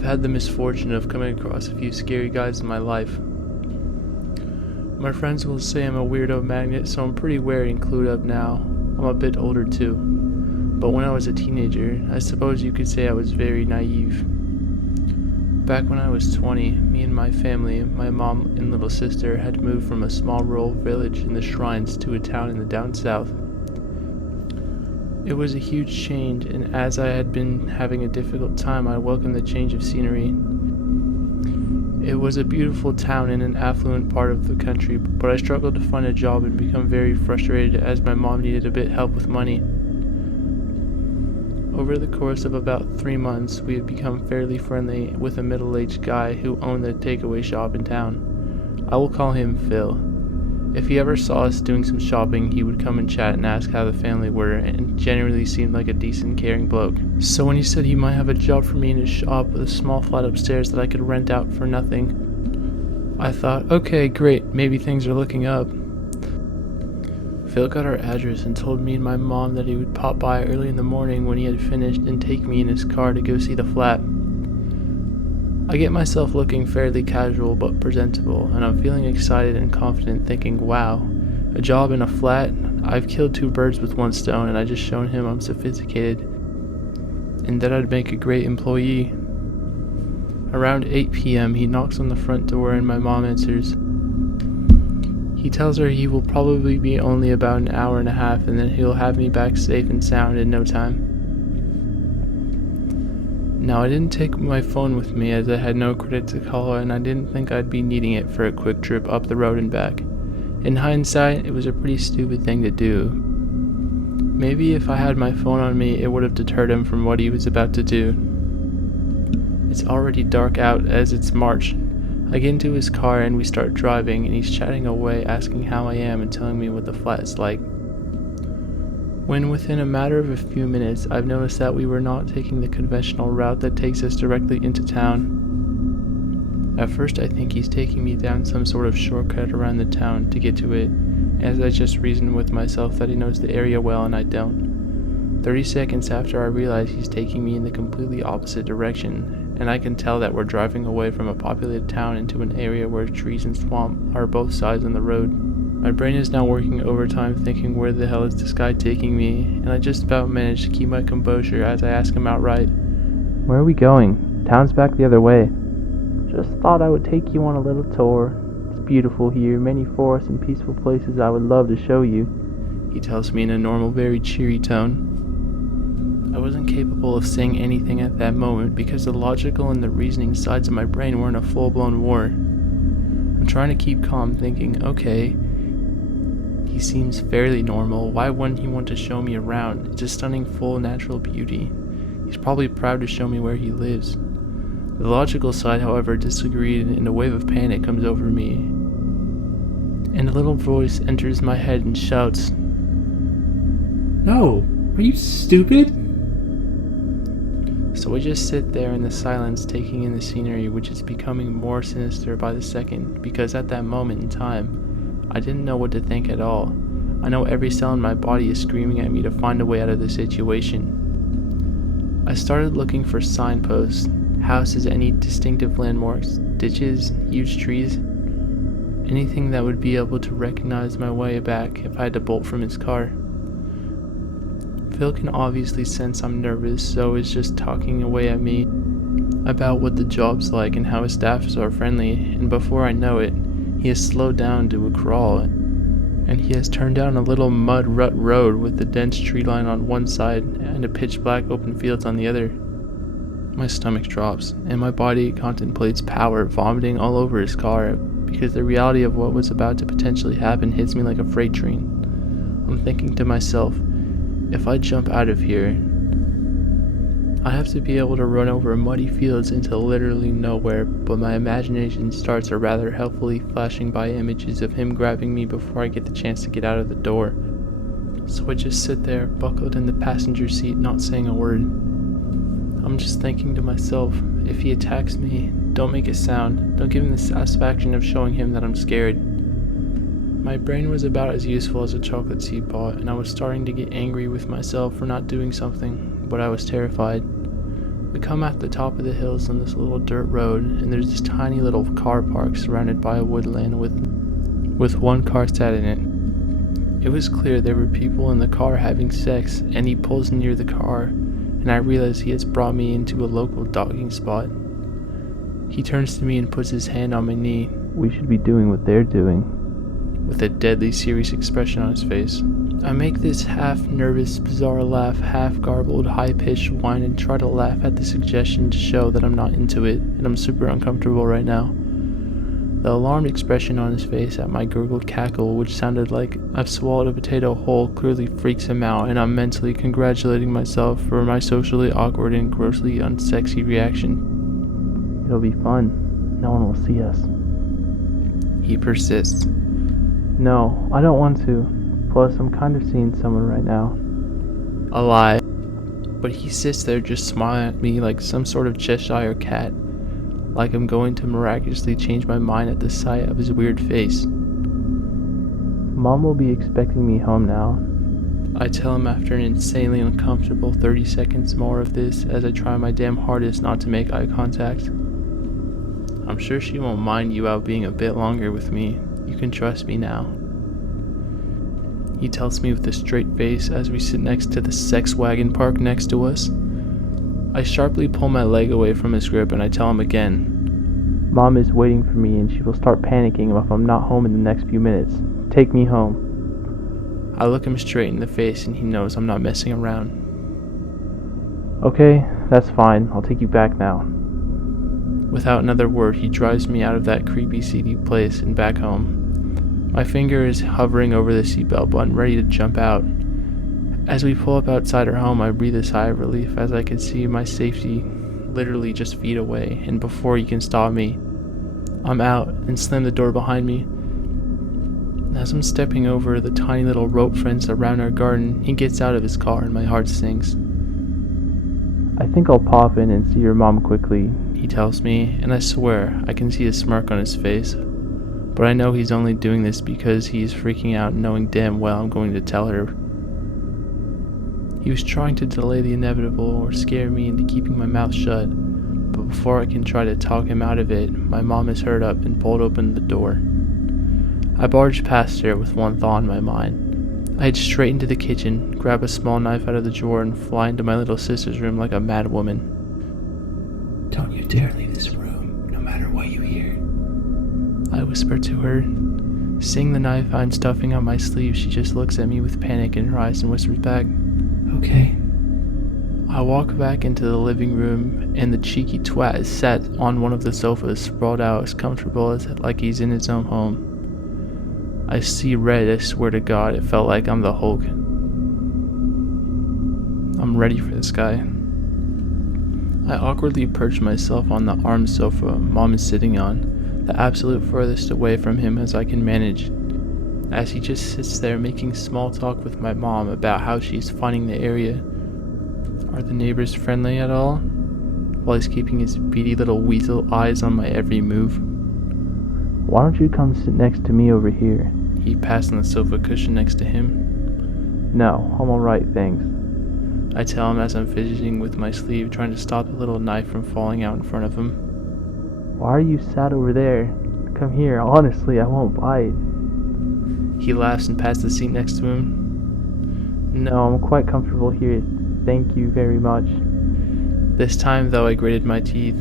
I've had the misfortune of coming across a few scary guys in my life. My friends will say I'm a weirdo magnet, so I'm pretty wary and clued up now. I'm a bit older too. But when I was a teenager, I suppose you could say I was very naive. Back when I was 20, me and my family, my mom and little sister, had moved from a small rural village in the Shrines to a town in the down south. It was a huge change, and as I had been having a difficult time, I welcomed the change of scenery. It was a beautiful town in an affluent part of the country, but I struggled to find a job and become very frustrated as my mom needed a bit help with money. Over the course of about 3 months, we had become fairly friendly with a middle-aged guy who owned the takeaway shop in town. I will call him Phil. If he ever saw us doing some shopping, he would come and chat and ask how the family were, and generally seemed like a decent, caring bloke. So when he said he might have a job for me in his shop with a small flat upstairs that I could rent out for nothing, I thought, okay, great, maybe things are looking up. Phil got our address and told me and my mom that he would pop by early in the morning when he had finished and take me in his car to go see the flat. I get myself looking fairly casual but presentable, and I'm feeling excited and confident, thinking, wow, a job in a flat? I've killed 2 birds with 1 stone, and I just shown him I'm sophisticated and that I'd make a great employee. Around 8 p.m. he knocks on the front door and my mom answers. He tells her he will probably be only about an hour and a half, and then he'll have me back safe and sound in no time. Now, I didn't take my phone with me as I had no credit to call, and I didn't think I'd be needing it for a quick trip up the road and back. In hindsight, it was a pretty stupid thing to do. Maybe if I had my phone on me, it would have deterred him from what he was about to do. It's already dark out as it's March. I get into his car and we start driving, and he's chatting away, asking how I am and telling me what the flat is like. When within a matter of a few minutes, I've noticed that we were not taking the conventional route that takes us directly into town. At first I think he's taking me down some sort of shortcut around the town to get to it, as I just reason with myself that he knows the area well and I don't. 30 seconds after I realize he's taking me in the completely opposite direction, and I can tell that we're driving away from a populated town into an area where trees and swamp are both sides on the road. My brain is now working overtime thinking where the hell is this guy taking me, and I just about manage to keep my composure as I ask him outright. Where are we going? Town's back the other way. Just thought I would take you on a little tour. It's beautiful here, many forests and peaceful places I would love to show you, he tells me in a normal, very cheery tone. I wasn't capable of saying anything at that moment because the logical and the reasoning sides of my brain were in a full-blown war. I'm trying to keep calm, thinking, okay, he seems fairly normal, why wouldn't he want to show me around? It's a stunning full natural beauty. He's probably proud to show me where he lives. The logical side, however, disagreed, and a wave of panic comes over me. And a little voice enters my head and shouts, "No, are you stupid?" So I just sit there in the silence, taking in the scenery, which is becoming more sinister by the second, because at that moment in time, I didn't know what to think at all. I know every cell in my body is screaming at me to find a way out of the situation. I started looking for signposts, houses, any distinctive landmarks, ditches, huge trees, anything that would be able to recognize my way back if I had to bolt from his car. Phil can obviously sense I'm nervous, so is just talking away at me about what the job's like and how his staffs are friendly, and before I know it, he has slowed down to a crawl, and he has turned down a little mud rut road with the dense tree line on one side and a pitch black open fields on the other. My stomach drops, and my body contemplates power vomiting all over his car, because the reality of what was about to potentially happen hits me like a freight train. I'm thinking to myself, if I jump out of here, I have to be able to run over muddy fields into literally nowhere, but my imagination starts, or rather helpfully flashing by images of him grabbing me before I get the chance to get out of the door. So I just sit there, buckled in the passenger seat, not saying a word. I'm just thinking to myself, if he attacks me, don't make a sound, don't give him the satisfaction of showing him that I'm scared. My brain was about as useful as a chocolate seed pod, and I was starting to get angry with myself for not doing something, but I was terrified. We come at the top of the hills on this little dirt road, and there's this tiny little car park surrounded by a woodland with one car sat in it. It was clear there were people in the car having sex, and he pulls near the car, and I realize he has brought me into a local dogging spot. He turns to me and puts his hand on my knee. We should be doing what they're doing. With a deadly serious expression on his face. I make this half-nervous, bizarre laugh, half-garbled, high-pitched whine and try to laugh at the suggestion to show that I'm not into it, and I'm super uncomfortable right now. The alarmed expression on his face at my gurgled cackle, which sounded like I've swallowed a potato whole, clearly freaks him out, and I'm mentally congratulating myself for my socially awkward and grossly unsexy reaction. It'll be fun. No one will see us. He persists. No, I don't want to. Plus, I'm kind of seeing someone right now. A lie. But he sits there just smiling at me like some sort of Cheshire cat. Like I'm going to miraculously change my mind at the sight of his weird face. Mom will be expecting me home now. I tell him after an insanely uncomfortable 30 seconds more of this as I try my damn hardest not to make eye contact. I'm sure she won't mind you out being a bit longer with me. You can trust me now. He tells me with a straight face as we sit next to the sex wagon parked next to us. I sharply pull my leg away from his grip and I tell him again. Mom is waiting for me and she will start panicking if I'm not home in the next few minutes. Take me home. I look him straight in the face and he knows I'm not messing around. Okay, that's fine. I'll take you back now. Without another word, he drives me out of that creepy, seedy place and back home. My finger is hovering over the seatbelt button, ready to jump out. As we pull up outside our home, I breathe a sigh of relief as I can see my safety literally just feet away, and before he can stop me, I'm out and slam the door behind me. As I'm stepping over the tiny little rope fence around our garden, he gets out of his car and my heart sinks. I think I'll pop in and see your mom quickly, he tells me, and I swear I can see a smirk on his face. But I know he's only doing this because he's freaking out knowing damn well I'm going to tell her. He was trying to delay the inevitable or scare me into keeping my mouth shut, but before I can try to talk him out of it, my mom has hurried up and pulled open the door. I barged past her with one thought in my mind. I head straight into the kitchen, grab a small knife out of the drawer, and fly into my little sister's room like a mad woman. Don't you dare leave this room, no matter what you hear. I whisper to her. Seeing the knife I'm stuffing up my sleeve, she just looks at me with panic in her eyes and whispers back, Okay. I walk back into the living room, and the cheeky twat is sat on one of the sofas, sprawled out as comfortable as like he's in his own home. I see red, I swear to God, it felt like I'm the Hulk. I'm ready for this guy. I awkwardly perch myself on the armed sofa Mom is sitting on, the absolute furthest away from him as I can manage, as he just sits there making small talk with my mom about how she's finding the area. Are the neighbors friendly at all? While he's keeping his beady little weasel eyes on my every move. Why don't you come sit next to me over here? He passed on the sofa cushion next to him. No, I'm alright, thanks. I tell him as I'm fidgeting with my sleeve, trying to stop the little knife from falling out in front of him. Why are you sat over there? Come here, honestly, I won't bite. He laughs and pats the seat next to him. No, I'm quite comfortable here. Thank you very much. This time, though, I gritted my teeth.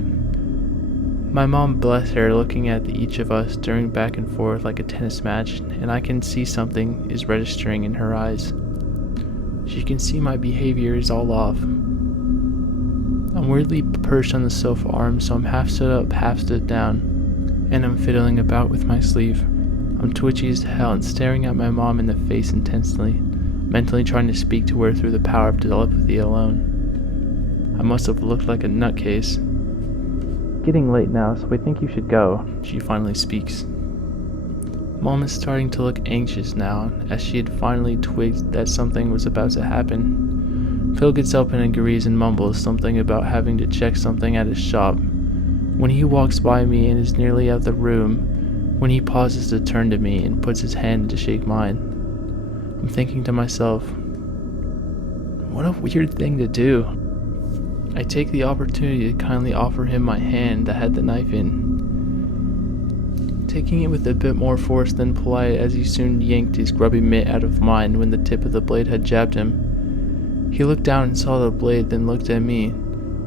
My mom, bless her, looking at each of us, stirring back and forth like a tennis match, and I can see something is registering in her eyes. She can see my behavior is all off. I'm weirdly perched on the sofa arm, so I'm half stood up, half stood down, and I'm fiddling about with my sleeve. I'm twitchy as hell and staring at my mom in the face intensely, mentally trying to speak to her through the power of telepathy alone. I must have looked like a nutcase. Getting late now, so I think you should go. She finally speaks. Mom is starting to look anxious now, as she had finally twigged that something was about to happen. Phil gets up and agrees and mumbles something about having to check something at his shop. When he walks by me and is nearly out of the room, when he pauses to turn to me and puts his hand to shake mine, I'm thinking to myself, what a weird thing to do. I take the opportunity to kindly offer him my hand that had the knife in, taking it with a bit more force than polite, as he soon yanked his grubby mitt out of mine when the tip of the blade had jabbed him. He looked down and saw the blade, then looked at me.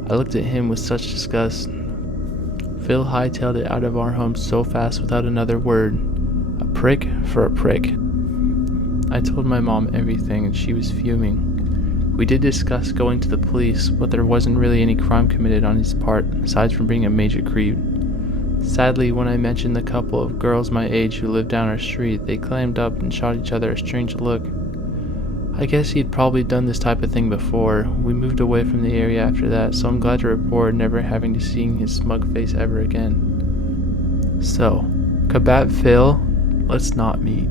I looked at him with such disgust. Phil hightailed it out of our home so fast without another word. A prick for a prick. I told my mom everything and she was fuming. We did discuss going to the police, but there wasn't really any crime committed on his part, aside from being a major creep. Sadly, when I mentioned the couple of girls my age who lived down our street, they clammed up and shot each other a strange look. I guess he'd probably done this type of thing before. We moved away from the area after that, so I'm glad to report never having to see his smug face ever again. So, Kabat Phil, let's not meet.